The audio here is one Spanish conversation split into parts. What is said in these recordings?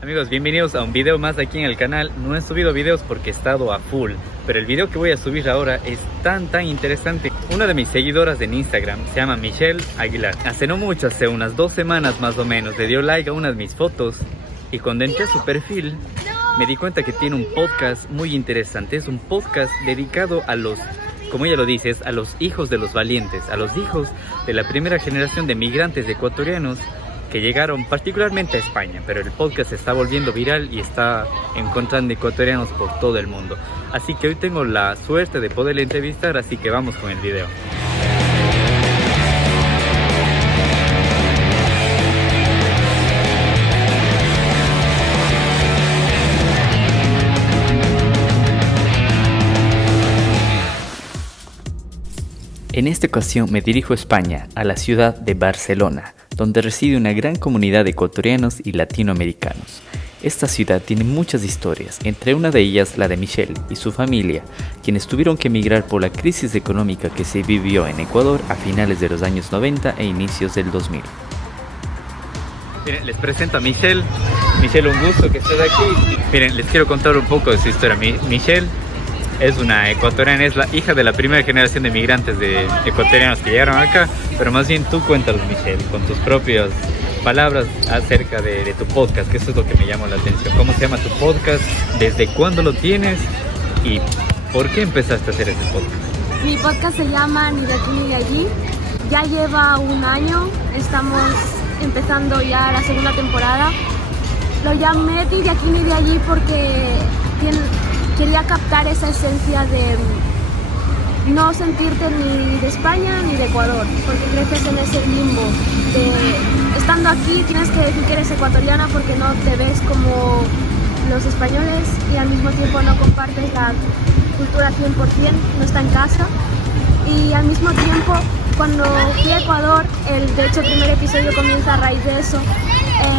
Amigos, bienvenidos a un video más aquí en el canal. No he subido videos porque he estado a full, pero el video que voy a subir ahora es tan interesante. Una de mis seguidoras en Instagram se llama Michelle Aguilar. Hace no mucho, hace unas 2 semanas más o menos, le dio like a una de mis fotos y cuando entré a su perfil me di cuenta que tiene un podcast muy interesante. Es un podcast dedicado a los, como ella lo dice, a los hijos de los valientes, a los hijos de la primera generación de migrantes ecuatorianos que llegaron particularmente a España, pero el podcast se está volviendo viral y está encontrando ecuatorianos por todo el mundo. Así que hoy tengo la suerte de poderle entrevistar, así que vamos con el video. En esta ocasión me dirijo a España, a la ciudad de Barcelona, donde reside una gran comunidad de ecuatorianos y latinoamericanos. Esta ciudad tiene muchas historias, entre una de ellas la de Michelle y su familia, quienes tuvieron que emigrar por la crisis económica que se vivió en Ecuador a finales de los años 90 e inicios del 2000. Miren, les presento a Michelle. Michelle, un gusto que estés aquí. Miren, les quiero contar un poco de su historia. Michelle es una ecuatoriana, es la hija de la primera generación de migrantes ecuatorianos que llegaron acá, pero más bien tú cuéntanos, Michelle, con tus propias palabras acerca de tu podcast, que eso es lo que me llamó la atención. ¿Cómo se llama tu podcast? ¿Desde cuándo lo tienes? ¿Y por qué empezaste a hacer este podcast? Mi podcast se llama Ni de aquí ni de allí. Ya lleva un año, estamos empezando ya la segunda temporada. Lo llamé Ni de aquí ni de allí porque quería captar esa esencia de no sentirte ni de España ni de Ecuador, porque creces en ese limbo de estando aquí tienes que decir que eres ecuatoriana porque no te ves como los españoles y al mismo tiempo no compartes la cultura 100%, no está en casa. Y al mismo tiempo, cuando fui a Ecuador, de hecho el primer episodio comienza a raíz de eso,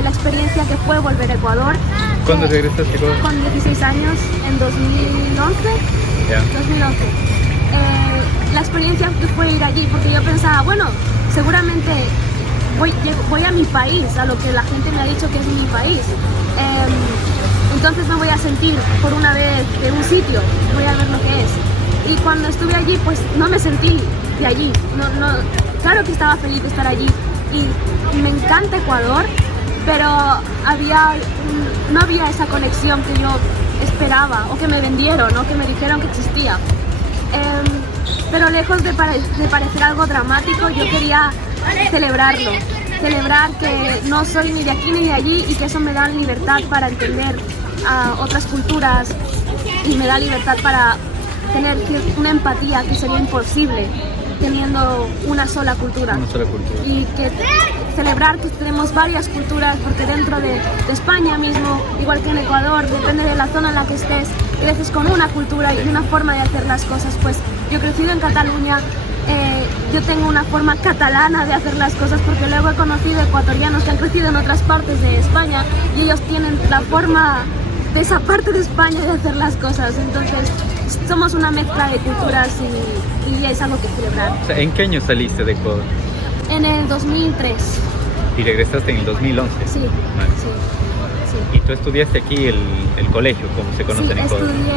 la experiencia que fue volver a Ecuador. ¿Cuándo regresaste a Ecuador? Con 16 años, en 2011. Yeah. 2011. La experiencia que fue ir allí, porque yo pensaba, bueno, seguramente voy a mi país, a lo que la gente me ha dicho que es mi país. Entonces me voy a sentir por una vez de un sitio, voy a ver lo que es. Y cuando estuve allí, pues no me sentí de allí. Claro que estaba feliz de estar allí y me encanta Ecuador, pero no había esa conexión que yo esperaba o que me vendieron o que me dijeron que existía. Pero lejos de parecer algo dramático, yo quería celebrarlo, celebrar que no soy ni de aquí ni de allí y que eso me da libertad para entender a otras culturas y me da libertad para tener una empatía que sería imposible teniendo una sola cultura. Y que celebrar que tenemos varias culturas, porque dentro de España mismo, igual que en Ecuador, depende de la zona en la que estés, creces con una cultura y una forma de hacer las cosas. Pues yo he crecido en Cataluña, yo tengo una forma catalana de hacer las cosas porque luego he conocido ecuatorianos que han crecido en otras partes de España y ellos tienen la forma de esa parte de España de hacer las cosas. Entonces somos una mezcla de culturas y es algo que celebrar. O sea, ¿en qué año saliste de Ecuador? En el 2003. ¿Y regresaste en el 2011? Sí, vale. sí. ¿Y tú estudiaste aquí el colegio, como se conoce en Ecuador? Estudié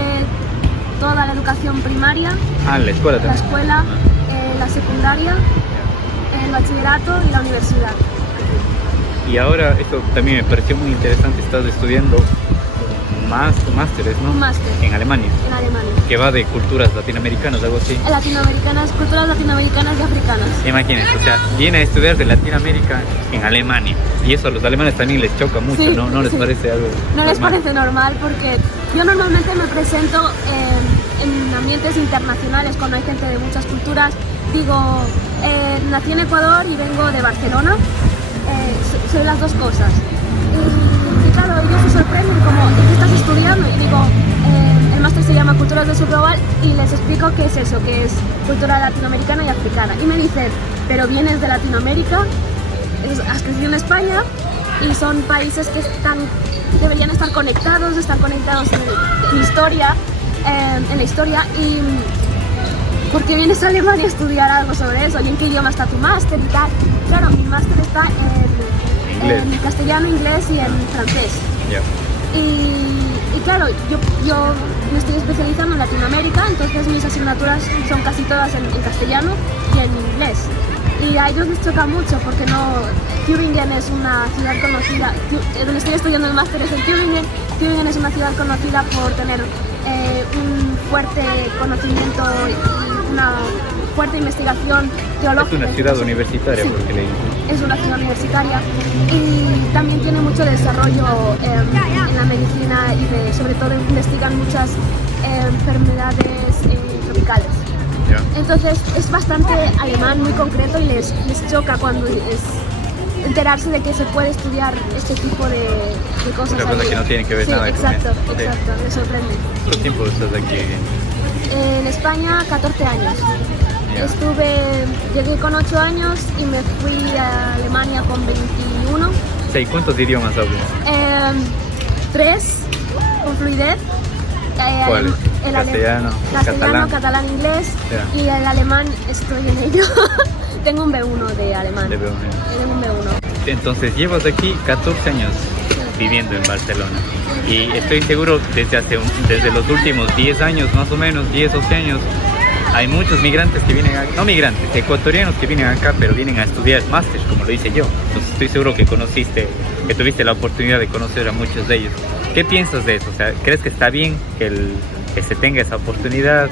toda la educación primaria. La escuela también. La escuela, la secundaria, el bachillerato y la universidad. Y ahora, esto también me pareció muy interesante, estás estudiando másteres, ¿no? Un máster. En Alemania. En Alemania. Que va de culturas latinoamericanas, algo así. Culturas latinoamericanas y africanas. Imagínense, o sea, viene a estudiar de Latinoamérica en Alemania. Y eso a los alemanes también les choca mucho, sí, ¿no? ¿No les parece algo No normal? les parece normal porque yo normalmente me presento en ambientes internacionales cuando hay gente de muchas culturas. Digo, nací en Ecuador y vengo de Barcelona. Soy las dos cosas. Y claro, ellos se sorprenden como, ¿y qué estás estudiando? Y digo, el máster se llama Culturas del Sur Global y les explico qué es eso, que es cultura latinoamericana y africana. Y me dicen, ¿pero vienes de Latinoamérica? ¿Has crecido en España? Y son países que deberían estar conectados en historia, en la historia. Y ¿por qué vienes a Alemania a estudiar algo sobre eso? ¿Y en qué idioma está tu máster y tal? Claro, mi máster está en castellano, inglés y en francés. Ya. Y claro, yo me estoy especializando en Latinoamérica, entonces mis asignaturas son casi todas en castellano y en inglés. Y a ellos les choca mucho porque Tübingen es una ciudad conocida, donde estoy estudiando el máster es en Tübingen. Tübingen es una ciudad conocida por tener un fuerte conocimiento y una fuerte investigación teológica. Es una ciudad universitaria, sí, porque leí. Es una ciudad universitaria y también tiene mucho desarrollo en la medicina y sobre todo investigan muchas enfermedades tropicales. Ya. Entonces es bastante alemán, muy concreto, y les choca cuando enterarse de que se puede estudiar este tipo de cosas. Una cosa que no tiene que ver nada exacto, con esto. exacto, me sorprende. ¿Cuánto tiempo estás aquí? En España 14 años. Ya. Llegué con 8 años y me fui a Alemania con 21. Sí, ¿cuántos idiomas hablas? 3 con fluidez. ¿Cuál? Castellano, catalán, inglés. Ya. Y el alemán estoy en ello. Tengo un B1 de alemán. De B1. Tengo un B1. Entonces llevas aquí 14 años viviendo en Barcelona y estoy seguro desde los últimos 10 años, más o menos 10 o 11 años, hay muchos migrantes que vienen acá, no migrantes, ecuatorianos que vienen acá, pero vienen a estudiar máster, como lo hice yo. Entonces estoy seguro que tuviste la oportunidad de conocer a muchos de ellos. ¿Qué piensas de eso? O sea, ¿crees que está bien que se tenga esa oportunidad?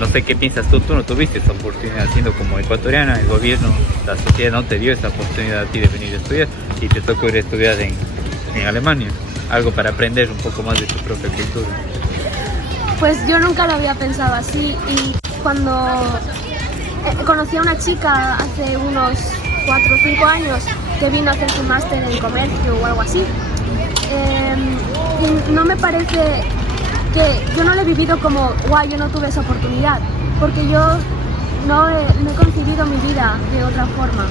No sé qué piensas tú no tuviste esa oportunidad siendo como ecuatoriana, el gobierno, la sociedad no te dio esa oportunidad a ti de venir a estudiar y te tocó ir a estudiar en Alemania, algo para aprender un poco más de tu propia cultura. Pues yo nunca lo había pensado así, y cuando conocí a una chica hace unos 4 o 5 años que vino a hacer su máster en comercio o algo así, y no me parece que yo no lo he vivido como guau, yo no tuve esa oportunidad, porque yo no he concebido mi vida de otra forma.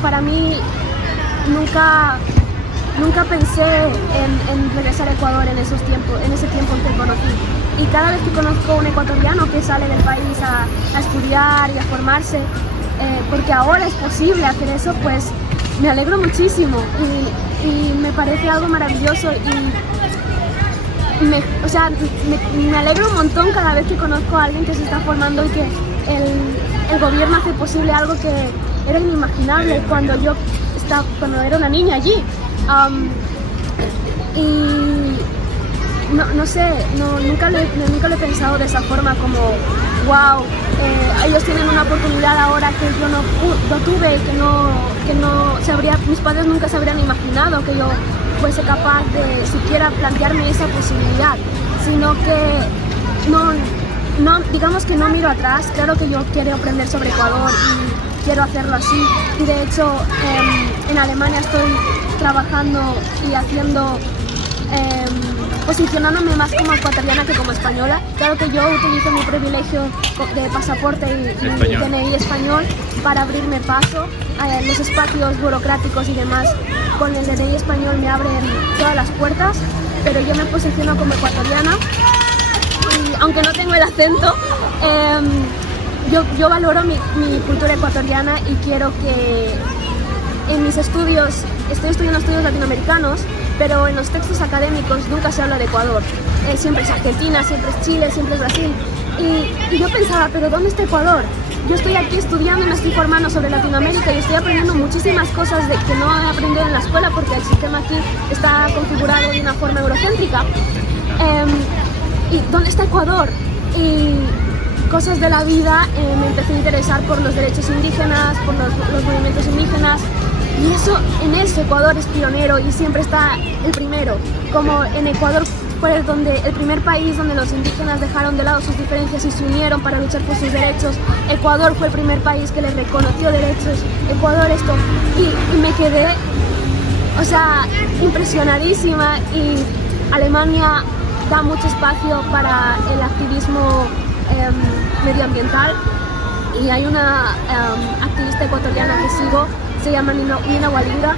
Para mí nunca pensé en regresar a Ecuador en ese tiempo en que conocí. Y cada vez que conozco a un ecuatoriano que sale del país a estudiar y a formarse, porque ahora es posible hacer eso, pues me alegro muchísimo y me parece algo maravilloso me alegro un montón cada vez que conozco a alguien que se está formando y que el gobierno hace posible algo que era inimaginable cuando era una niña allí. No sé, nunca lo he pensado de esa forma, como wow, ellos tienen una oportunidad ahora que yo no tuve, mis padres nunca se habrían imaginado que yo fuese capaz de siquiera plantearme esa posibilidad, sino que digamos que no miro atrás. Claro que yo quiero aprender sobre Ecuador y quiero hacerlo así, y de hecho en Alemania estoy trabajando y posicionándome más como ecuatoriana que como española. Claro que yo utilizo mi privilegio de pasaporte y DNI español para abrirme paso a los espacios burocráticos y demás. Con el DNI español me abren todas las puertas, pero yo me posiciono como ecuatoriana y aunque no tengo el acento, yo valoro mi cultura ecuatoriana y quiero que en mis estudios, estoy estudiando estudios latinoamericanos, pero en los textos académicos nunca se habla de Ecuador. Siempre es Argentina, siempre es Chile, siempre es Brasil. Y yo pensaba, ¿pero dónde está Ecuador? Yo estoy aquí estudiando y me estoy formando sobre Latinoamérica y estoy aprendiendo muchísimas cosas que no he aprendido en la escuela, porque el sistema aquí está configurado de una forma eurocéntrica. ¿Y dónde está Ecuador? Y cosas de la vida, me empecé a interesar por los derechos indígenas, por los movimientos indígenas. Y en eso Ecuador es pionero y siempre está el primero. Como en Ecuador fue el primer país donde los indígenas dejaron de lado sus diferencias y se unieron para luchar por sus derechos. Ecuador fue el primer país que les reconoció derechos. Ecuador esto. Y me quedé, impresionadísima. Y Alemania da mucho espacio para el activismo medioambiental. Y hay una activista ecuatoriana que sigo, se llama Nina Wallinga,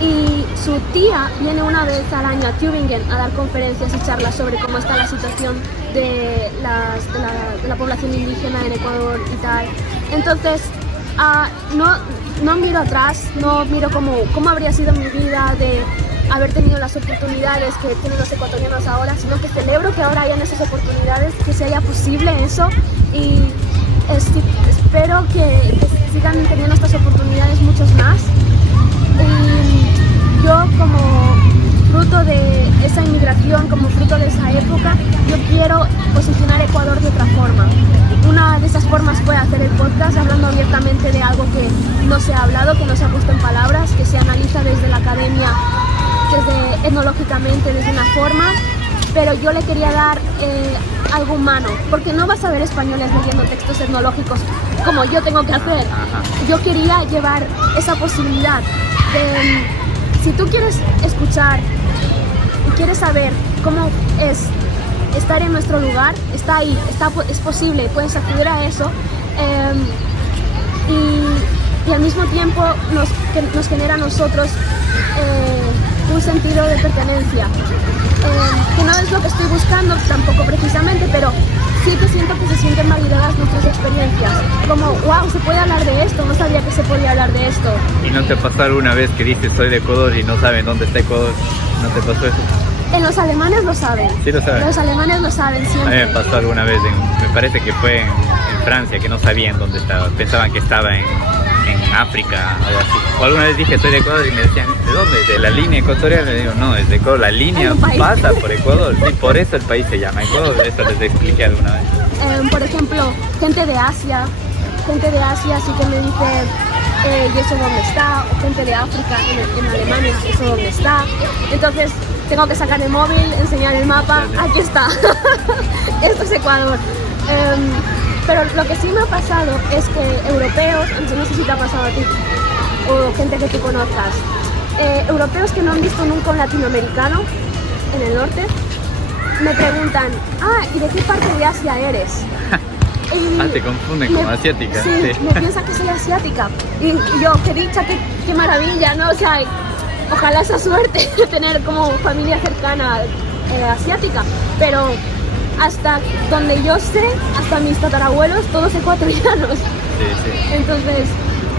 y su tía viene una vez al año a Tübingen a dar conferencias y charlas sobre cómo está la situación de la población indígena en Ecuador y tal. Entonces, no miro atrás, no miro cómo habría sido mi vida haber tenido las oportunidades que tienen los ecuatorianos ahora, sino que celebro que ahora hayan esas oportunidades, que se haya posible eso, y espero que sigan teniendo estas oportunidades muchos más. Y yo, como fruto de esa inmigración, como fruto de esa época, yo quiero posicionar Ecuador de otra forma. Una de esas formas fue hacer el podcast hablando abiertamente de algo que no se ha hablado, que no se ha puesto en palabras, que se analiza desde la academia, desde etnológicamente, desde una forma, pero yo le quería dar algo humano, porque no vas a ver españoles leyendo textos etnológicos como yo tengo que hacer. Yo quería llevar esa posibilidad de, si tú quieres escuchar y quieres saber cómo es estar en nuestro lugar, está ahí, es posible, puedes acceder a eso, y al mismo tiempo nos genera a nosotros un sentido de pertenencia, que no es lo que estoy buscando tampoco precisamente, pero sí que siento que se sienten validadas nuestras experiencias, como wow, se puede hablar de esto, no sabía que se podía hablar de esto. ¿Y no te pasó alguna vez que dices soy de Ecuador y no saben dónde está Ecuador? ¿No te pasó eso? En los alemanes lo saben. Sí lo saben. Los alemanes lo saben A siempre. mí me pasó alguna vez, me parece que fue en Francia, que no sabían dónde estaba, pensaban que estaba en África, algo así. O alguna vez dije soy de Ecuador y me decían, ¿de dónde? ¿De la línea ecuatoriana? Le digo, no, es de Ecuador, la línea pasa por Ecuador, sí, por eso el país se llama Ecuador, eso les expliqué alguna vez. Por ejemplo, gente de Asia sí que me dice, ¿y eso dónde está? O gente de África, en Alemania, ¿eso dónde está? Entonces tengo que sacar el móvil, enseñar el mapa, aquí está, esto es Ecuador. Pero lo que sí me ha pasado es que europeos, no sé si te ha pasado a ti, o gente que tú conozcas, europeos que no han visto nunca un latinoamericano en el norte, me preguntan, ¿y de qué parte de Asia eres? Y te confunden como asiática. Sí, me piensan que soy asiática. Y yo, qué dicha, qué maravilla, ¿no? O sea, ojalá esa suerte de tener como familia cercana asiática, pero hasta donde yo sé, hasta mis tatarabuelos, todos ecuatorianos. Sí. Entonces,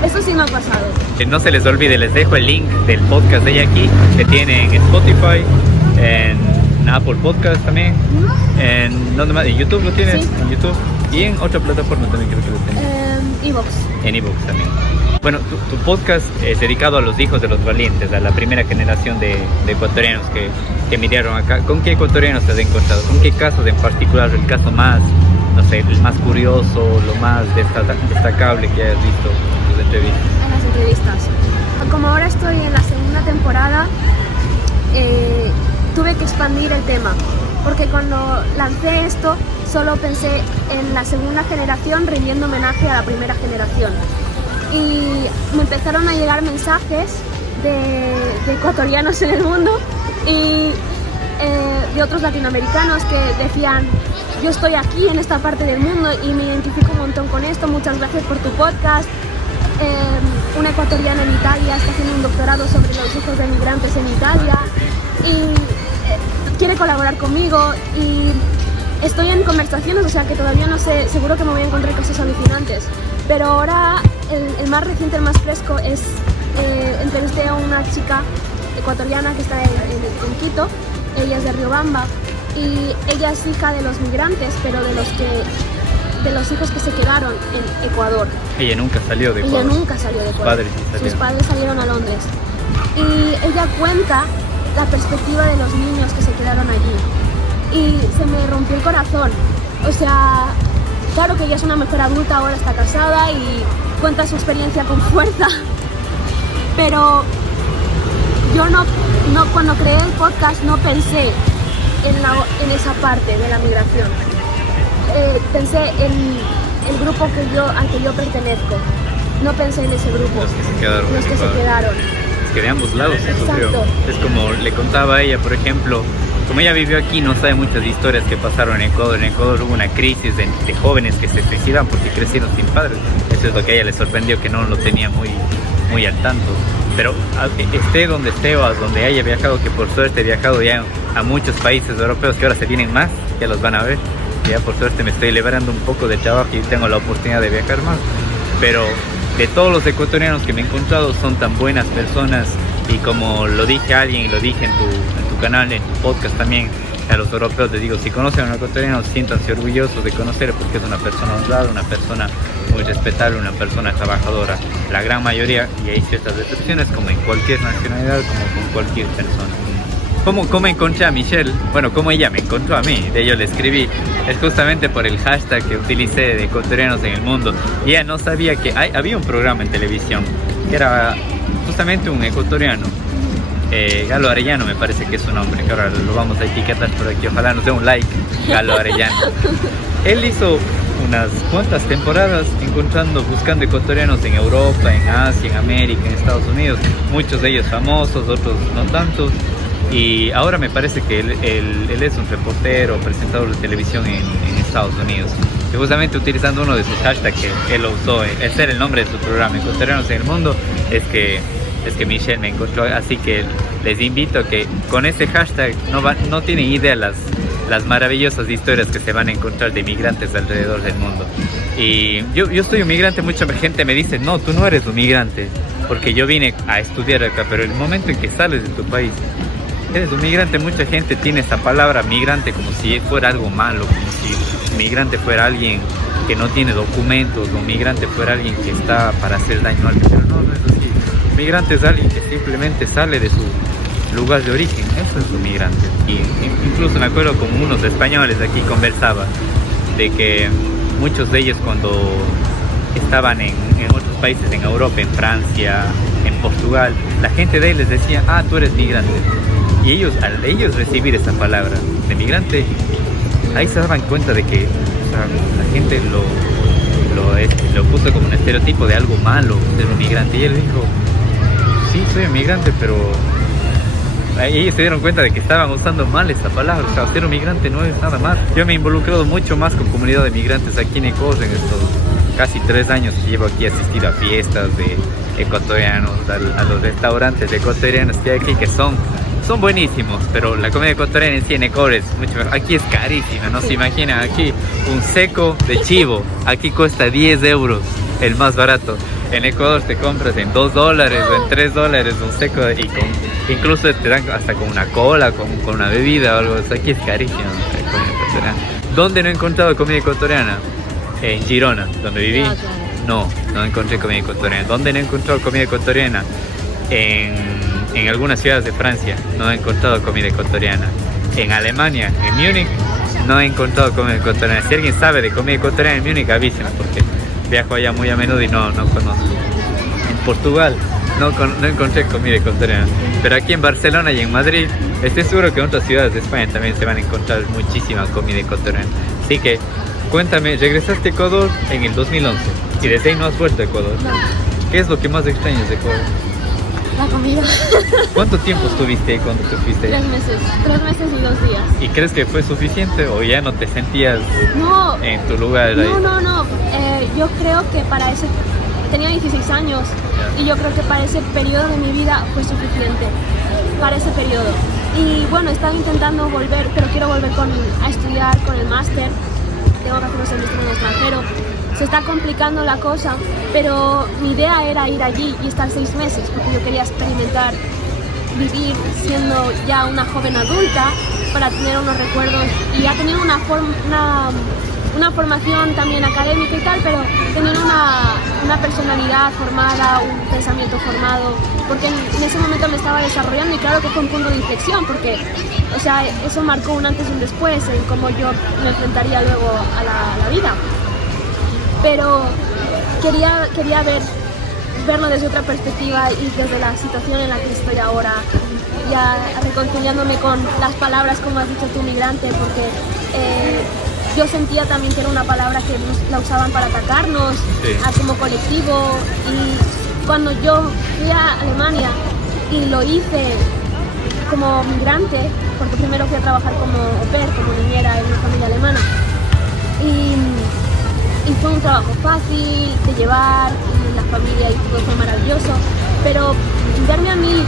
eso sí me ha pasado. No se les olvide, les dejo el link del podcast de ella aquí, que tiene en Spotify, en Apple Podcast también, ¿dónde más? En YouTube lo tienes, Sí. en YouTube, y en otra plataforma también creo que lo tienes. Evox. En ebooks también. Bueno, tu podcast es dedicado a los hijos de los valientes, a la primera generación de ecuatorianos que emigraron acá. ¿Con qué ecuatorianos te has encontrado? ¿Con qué casos en particular? El caso más, no sé, el más curioso, lo más destacable que hayas visto en tus entrevistas. En las entrevistas. Como ahora estoy en la segunda temporada, tuve que expandir el tema, porque cuando lancé esto solo pensé en la segunda generación rindiendo homenaje a la primera generación, y me empezaron a llegar mensajes de ecuatorianos en el mundo y de otros latinoamericanos que decían, yo estoy aquí en esta parte del mundo y me identifico un montón con esto, muchas gracias por tu podcast. Una ecuatoriana en Italia está haciendo un doctorado sobre los hijos de migrantes en Italia y quiere colaborar conmigo, y estoy en conversaciones, o sea que todavía no sé, seguro que me voy a encontrar cosas alucinantes, pero ahora el más reciente, el más fresco es, entrevisté a una chica ecuatoriana que está en Quito, ella es de Riobamba y ella es hija de los migrantes, pero de los hijos que se quedaron en Ecuador. Ella nunca salió de Ecuador. Ella nunca salió de Ecuador. Sus padres salieron a Londres. Y ella cuenta la perspectiva de los niños que se quedaron allí. Y se me rompió el corazón. O sea, claro que ella es una mujer adulta, ahora está casada y cuenta su experiencia con fuerza. Pero yo no cuando creé el podcast no pensé en esa parte de la migración. Pensé en el grupo al que yo pertenezco. No pensé en ese grupo. Los que se quedaron. Los que se quedaron. Es que de ambos lados se sufrió. Exacto. Es como le contaba a ella, por ejemplo, como ella vivió aquí, no sabe muchas historias que pasaron en Ecuador. En Ecuador hubo una crisis de jóvenes que se suicidan porque crecieron sin padres. Eso es lo que a ella le sorprendió, que no lo tenía muy al tanto. Pero esté donde esté o a donde haya viajado, que por suerte he viajado ya a muchos países europeos que ahora se vienen más, ya los van a ver. Ya por suerte me estoy liberando un poco de trabajo y tengo la oportunidad de viajar más. Pero de todos los ecuatorianos que me he encontrado, son tan buenas personas Y como lo dije a alguien y lo dije en tu canal, en tu podcast también, a los europeos les digo, si conocen a un ecuatoriano, siéntanse orgullosos de conocer, porque es una persona honrada, una persona muy respetable, una persona trabajadora. La gran mayoría, y hay ciertas excepciones, como en cualquier nacionalidad, como con cualquier persona. ¿Cómo encontré a Michelle? Bueno, como ella me encontró a mí, de ello le escribí, es justamente por el hashtag que utilicé de ecuatorianos en el mundo. Y ella no sabía que había un programa en televisión, que era justamente un ecuatoriano, Galo Arellano me parece que es su nombre, que ahora lo vamos a etiquetar por aquí, ojalá nos dé un like, Galo Arellano. Él hizo unas cuantas temporadas buscando ecuatorianos en Europa, en Asia, en América, en Estados Unidos, muchos de ellos famosos, otros no tantos. Y ahora me parece que él es un reportero, presentador de televisión en Estados Unidos. Y justamente utilizando uno de sus hashtags que él lo usó, ese era el nombre de su programa, Ecuatorianos en el Mundo, es que Michelle me encontró. Así que les invito a que con este hashtag no tienen idea las maravillosas historias que se van a encontrar de migrantes alrededor del mundo. Y yo soy un migrante, mucha gente me dice, no, tú no eres un migrante, porque yo vine a estudiar acá, pero el momento en que sales de tu país, eres un migrante. Mucha gente tiene esa palabra migrante como si fuera algo malo, como si migrante fuera alguien que no tiene documentos, o migrante fuera alguien que está para hacer daño a alguien, pero no es así. Migrante es alguien que simplemente sale de su lugar de origen, eso es un migrante. Y incluso me acuerdo con unos españoles de aquí conversaba de que muchos de ellos cuando estaban en otros países, en Europa, en Francia, en Portugal, la gente de ahí les decía, tú eres migrante. Y ellos, al ellos recibir esa palabra de migrante, ahí se daban cuenta de que, o sea, la gente lo puso como un estereotipo de algo malo, ser un migrante. Y él dijo, sí, soy un migrante, pero ellos se dieron cuenta de que estaban usando mal esta palabra. O sea, ser un migrante no es nada más. Yo me he involucrado mucho más con comunidad de migrantes aquí en Ecuador en estos casi 3 años que llevo aquí, asistido a fiestas de ecuatorianos, a los restaurantes ecuatorianos que hay aquí, que son buenísimos, pero la comida ecuatoriana en sí en Ecuador es mucho mejor. Aquí es carísima, no se imaginan. Aquí un seco de chivo, aquí cuesta 10 euros, el más barato. En Ecuador te compras en $2 o en $3 un seco, y incluso te dan hasta con una cola, con una bebida o algo. O sea, aquí es carísimo la comida ecuatoriana. ¿Dónde no he encontrado comida ecuatoriana? En Girona, donde viví. No encontré comida ecuatoriana. ¿Dónde no he encontrado comida ecuatoriana? En algunas ciudades de Francia no he encontrado comida ecuatoriana. En Alemania, en Múnich, no he encontrado comida ecuatoriana. Si alguien sabe de comida ecuatoriana en Múnich, avíseme, porque viajo allá muy a menudo y no conozco. En Portugal no encontré comida ecuatoriana. Pero aquí en Barcelona y en Madrid, estoy seguro que en otras ciudades de España también se van a encontrar muchísima comida ecuatoriana. Así que, cuéntame, regresaste a Ecuador en el 2011 y desde ahí no has vuelto a Ecuador. No. ¿Qué es lo que más extrañas de Ecuador? La comida. ¿Cuánto tiempo estuviste ahí cuando te fuiste? 3 meses y 2 días. ¿Y crees que fue suficiente o ya no te sentías en tu lugar ahí? No. Yo creo que tenía 16 años y yo creo que para ese periodo de mi vida fue suficiente. Para ese periodo. Y bueno, estaba intentando volver, pero quiero volver a estudiar con el máster. Tengo que hacer un semestre en el extranjero. Se está complicando la cosa, pero mi idea era ir allí y estar 6 meses, porque yo quería experimentar, vivir siendo ya una joven adulta, para tener unos recuerdos y ya tener una formación también académica y tal, pero tener una personalidad formada, un pensamiento formado, porque en ese momento me estaba desarrollando y claro que fue un punto de inflexión, porque o sea, eso marcó un antes y un después en cómo yo me enfrentaría luego a la vida. Pero quería verlo desde otra perspectiva y desde la situación en la que estoy ahora, ya reconciliándome con las palabras, como has dicho tú, migrante, porque yo sentía también que era una palabra que la usaban para atacarnos, como colectivo. Y cuando yo fui a Alemania y lo hice como migrante, porque primero fui a trabajar como au pair, como niñera en una familia alemana, y fue un trabajo fácil de llevar, y la familia y todo fue maravilloso, pero verme a mí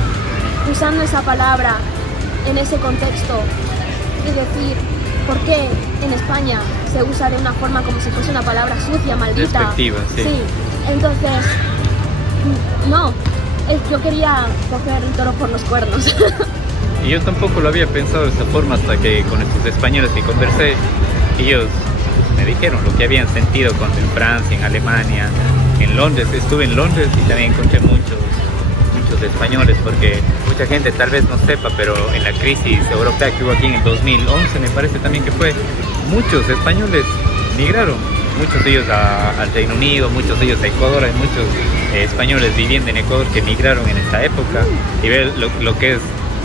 usando esa palabra en ese contexto, es decir, ¿por qué en España se usa de una forma como si fuese una palabra sucia, maldita? Despectiva, sí. Sí, entonces, no, yo quería coger el toro por los cuernos. Y yo tampoco lo había pensado de esa forma hasta que con estos españoles que conversé, ellos me dijeron lo que habían sentido cuando en Francia, en Alemania, en Londres, estuve en Londres y también encontré muchos españoles, porque mucha gente tal vez no sepa, pero en la crisis europea que hubo aquí en el 2011, me parece también que fue, muchos españoles migraron, muchos de ellos al Reino Unido, muchos de ellos a Ecuador. Hay muchos españoles viviendo en Ecuador que migraron en esta época y ver lo que es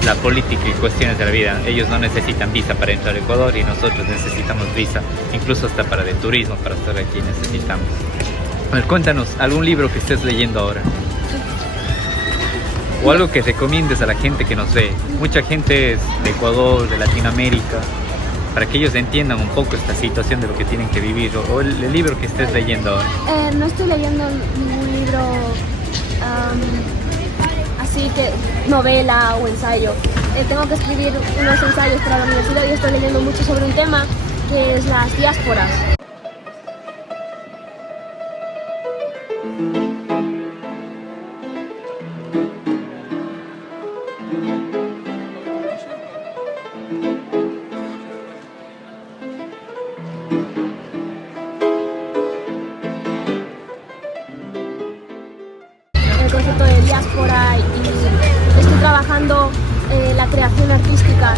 la política y cuestiones de la vida. Ellos no necesitan visa para entrar a Ecuador y nosotros necesitamos visa, incluso hasta para de turismo, para estar aquí necesitamos. A ver, cuéntanos algún libro que estés leyendo ahora o algo que recomiendes a la gente que nos ve. Mucha gente es de Ecuador, de Latinoamérica, para que ellos entiendan un poco esta situación de lo que tienen que vivir, o el libro que estés leyendo ahora. No estoy leyendo ningún libro así que novela o ensayo. Tengo que escribir unos ensayos para la universidad y estoy leyendo mucho sobre un tema que es las diásporas. El concepto de diáspora y estoy trabajando la creación artística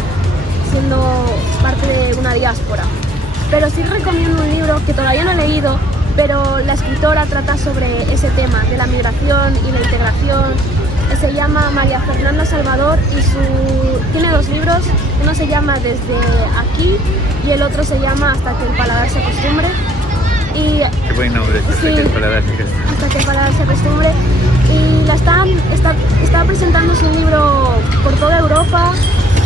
siendo parte de una diáspora. Pero sí recomiendo un libro que todavía no he leído, pero la escritora trata sobre ese tema de la migración y la integración. Se llama María Fernanda Salvador y tiene 2 libros. Uno se llama Desde aquí y el otro se llama Hasta que el paladar se acostumbre. Qué buen nombre, Hasta que el paladar se acostumbre. Hasta que el paladar se acostumbre. Y está presentando su libro por toda Europa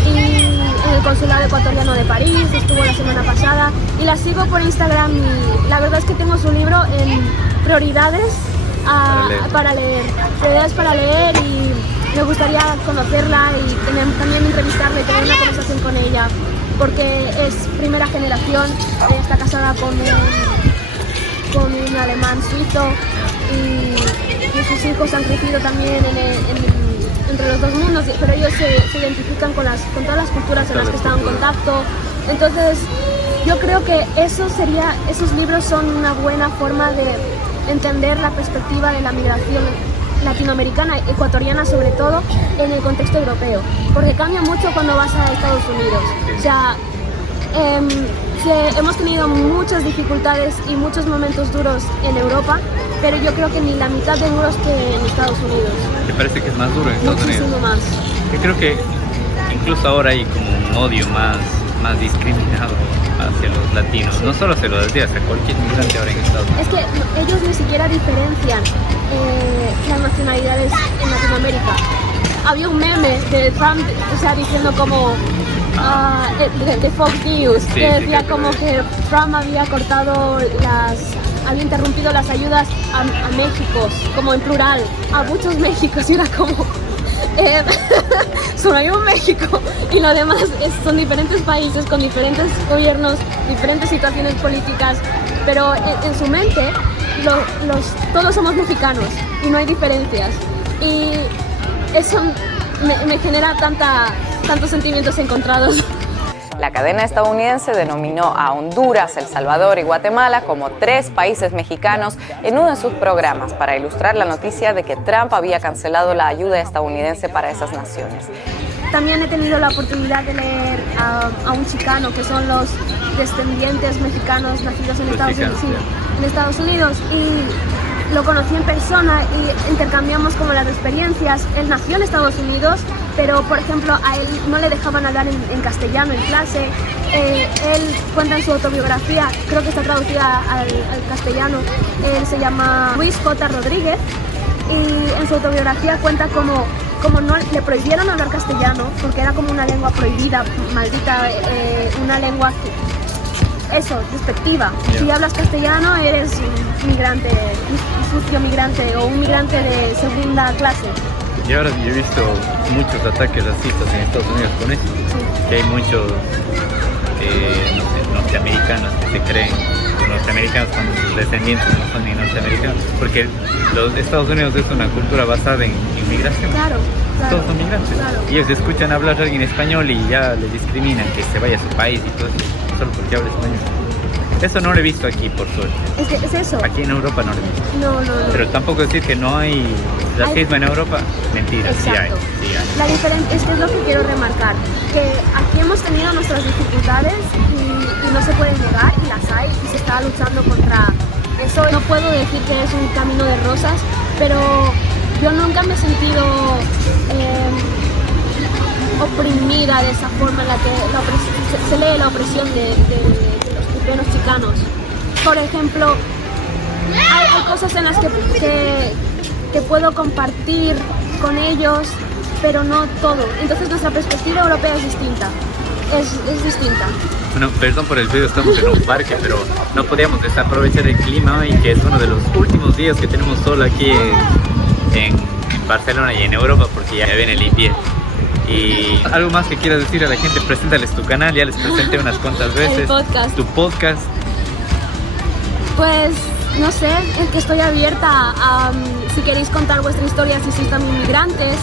y en el Consulado Ecuatoriano de París, estuvo la semana pasada y la sigo por Instagram y la verdad es que tengo su libro en prioridades para leer y me gustaría conocerla y también entrevistarla y tener una conversación con ella porque es primera generación, está casada con un alemán suizo y sus hijos han crecido también entre los 2 mundos, pero ellos se identifican con todas las culturas en las que están en contacto. Entonces yo creo que esos libros son una buena forma de entender la perspectiva de la migración latinoamericana, ecuatoriana sobre todo, en el contexto europeo, porque cambia mucho cuando vas a Estados Unidos. O sea, que hemos tenido muchas dificultades y muchos momentos duros en Europa, pero yo creo que ni la mitad de duros que en Estados Unidos. ¿Te parece que es más duro en Estados Unidos? Muchísimo más. Yo creo que incluso ahora hay como un odio más discriminado hacia los latinos, no solo hacia los latinos, hacia cualquier migrante ahora en Estados Unidos. Es que ellos ni siquiera diferencian las nacionalidades en Latinoamérica. Había un meme de Trump, o sea, diciendo como de Fox News, que decía como que Trump había interrumpido las ayudas a México, como en plural, a muchos Méxicos, y era como solo hay un México y lo demás son diferentes países con diferentes gobiernos, diferentes situaciones políticas, pero en su mente todos somos mexicanos y no hay diferencias, y eso me genera tantos sentimientos encontrados. La cadena estadounidense denominó a Honduras, El Salvador y Guatemala como 3 países mexicanos en uno de sus programas para ilustrar la noticia de que Trump había cancelado la ayuda estadounidense para esas naciones. También he tenido la oportunidad de leer a un chicano, que son los descendientes mexicanos nacidos en Estados Unidos, y lo conocí en persona y intercambiamos como las experiencias. Él nació en Estados Unidos, pero por ejemplo a él no le dejaban hablar en castellano en clase. Él cuenta en su autobiografía, creo que está traducida al castellano, él se llama Luis J. Rodríguez, y en su autobiografía cuenta como no le prohibieron hablar castellano porque era como una lengua prohibida, maldita, una lengua despectiva. Si hablas castellano eres un migrante, un sucio migrante o un migrante de segunda clase. Y ahora yo he visto muchos ataques racistas en Estados Unidos con eso, que hay muchos norteamericanos que se creen norteamericanos cuando sus descendientes no son ni norteamericanos, porque los Estados Unidos es una cultura basada en migración. Claro, claro. Todos son migrantes. Claro. Y ellos escuchan hablar a alguien español y ya les discriminan que se vaya a su país y todo eso, solo porque habla español. Eso no lo he visto aquí, por suerte. Es eso. Aquí en Europa no lo he visto. No. Pero tampoco decir que no hay racismo en Europa, mentira, Exacto. sí hay. La diferencia es que es lo que quiero remarcar, que aquí hemos tenido nuestras dificultades y no se pueden negar, y las hay, y se está luchando contra eso. No puedo decir que es un camino de rosas, pero yo nunca me he sentido oprimida de esa forma en la que se lee la opresión de los chicanos. Por ejemplo, hay cosas en las que puedo compartir con ellos, pero no todo. Entonces nuestra perspectiva europea es distinta. Es distinta. Bueno, perdón por el ruido, estamos en un parque, pero no podíamos desaprovechar el clima hoy, que es uno de los últimos días que tenemos sol aquí en Barcelona y en Europa, porque ya viene el invierno. Y algo más que quieras decir a la gente, preséntales tu canal, ya les presenté unas cuantas veces. El podcast. Tu podcast. Pues no sé, es que estoy abierta a si queréis contar vuestra historia, si sois también migrantes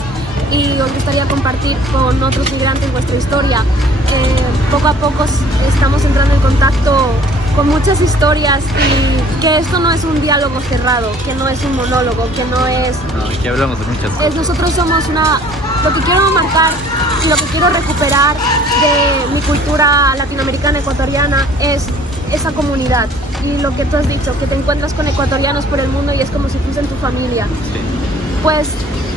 y os gustaría compartir con otros migrantes vuestra historia. Poco a poco estamos entrando en contacto con muchas historias, y que esto no es un diálogo cerrado, que no es un monólogo, que no es... No, aquí hablamos de muchas cosas. Nosotros somos lo que quiero marcar y lo que quiero recuperar de mi cultura latinoamericana, ecuatoriana, es esa comunidad. Y lo que tú has dicho, que te encuentras con ecuatorianos por el mundo y es como si fuesen tu familia. Sí. Pues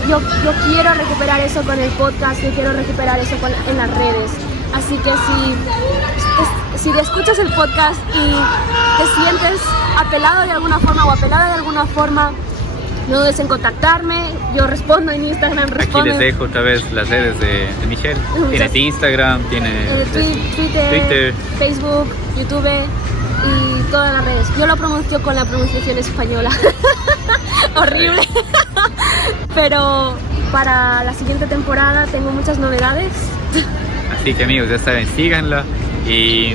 yo quiero recuperar eso con el podcast, yo quiero recuperar eso en las redes. Así que si escuchas el podcast y te sientes apelado de alguna forma o apelada de alguna forma, no dudes en contactarme, yo respondo en Instagram, Aquí les dejo otra vez las redes de Michelle. Tienes Instagram, tienes Twitter, Facebook, YouTube y todas las redes. Yo lo pronuncio con la pronunciación española. Horrible. Pero para la siguiente temporada tengo muchas novedades. Así que amigos, ya saben, síganla. Y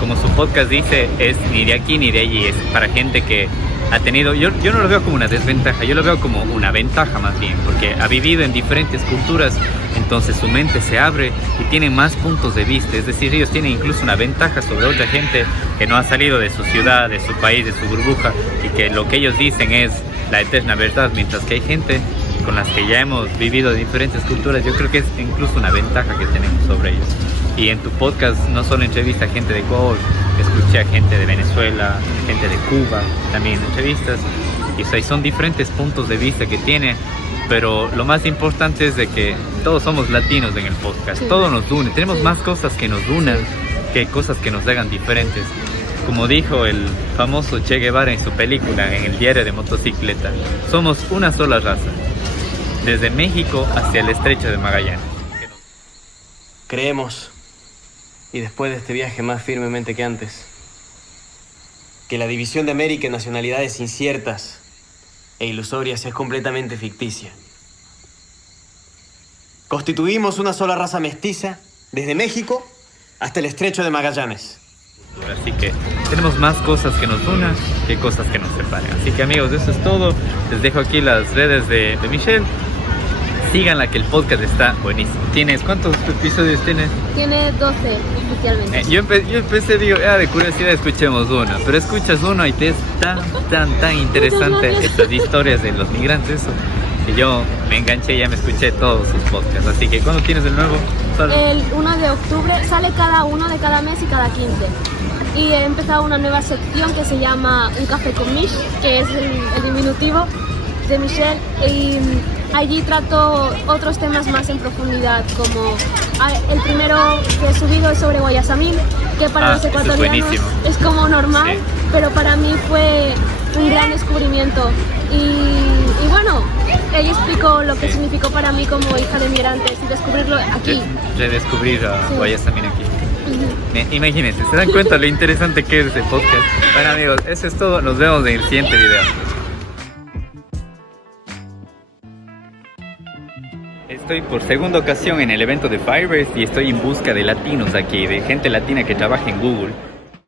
como su podcast dice, es ni de aquí ni de allí, es para gente que ha tenido, yo no lo veo como una desventaja, yo lo veo como una ventaja más bien, porque ha vivido en diferentes culturas, entonces su mente se abre y tiene más puntos de vista, es decir, ellos tienen incluso una ventaja sobre otra gente que no ha salido de su ciudad, de su país, de su burbuja, y que lo que ellos dicen es la eterna verdad, mientras que hay gente con las que ya hemos vivido diferentes culturas. Yo creo que es incluso una ventaja que tenemos sobre ellos. Y en tu podcast no solo entrevista a gente de Ecuador, escuché a gente de Venezuela, gente de Cuba, también entrevistas, y son diferentes puntos de vista que tiene, pero lo más importante es de que todos somos latinos en el podcast, sí. Todo nos une, tenemos sí. más cosas que nos unan que cosas que nos hagan diferentes. Como dijo el famoso Che Guevara en su película, en el diario de motocicleta, somos una sola raza, desde México hacia el estrecho de Magallanes. Creemos, y después de este viaje más firmemente que antes, que la división de América en nacionalidades inciertas e ilusorias es completamente ficticia. Constituimos una sola raza mestiza desde México hasta el estrecho de Magallanes. Así que tenemos más cosas que nos unan que cosas que nos separan. Así que amigos, eso es todo. Les dejo aquí las redes de Michelle. Síganla, que el podcast está buenísimo. ¿Cuántos episodios tienes? Tiene 12 oficialmente. Yo empecé, digo, de curiosidad escuchemos uno. Pero escuchas uno y te es tan interesante estas historias de los migrantes, eso, que yo me enganché y ya me escuché todos sus podcasts. Así que, ¿cuándo tienes el nuevo? El 1 de octubre, sale cada uno de cada mes y cada 15. Y he empezado una nueva sección que se llama Un Café con Mich, que es el diminutivo de Michelle, y allí trato otros temas más en profundidad, como el primero que he subido es sobre Guayasamín, que para los ecuatorianos es como normal, sí. Pero para mí fue un gran descubrimiento, y bueno, ahí explico lo que significó para mí como hija de migrantes y descubrirlo aquí. Redescubrir a Guayasamín aquí. Imagínense, ¿se dan cuenta lo interesante que es este podcast? Bueno amigos, eso es todo, nos vemos en el siguiente video. Estoy por segunda ocasión en el evento de Firebase y estoy en busca de latinos aquí, de gente latina que trabaja en Google.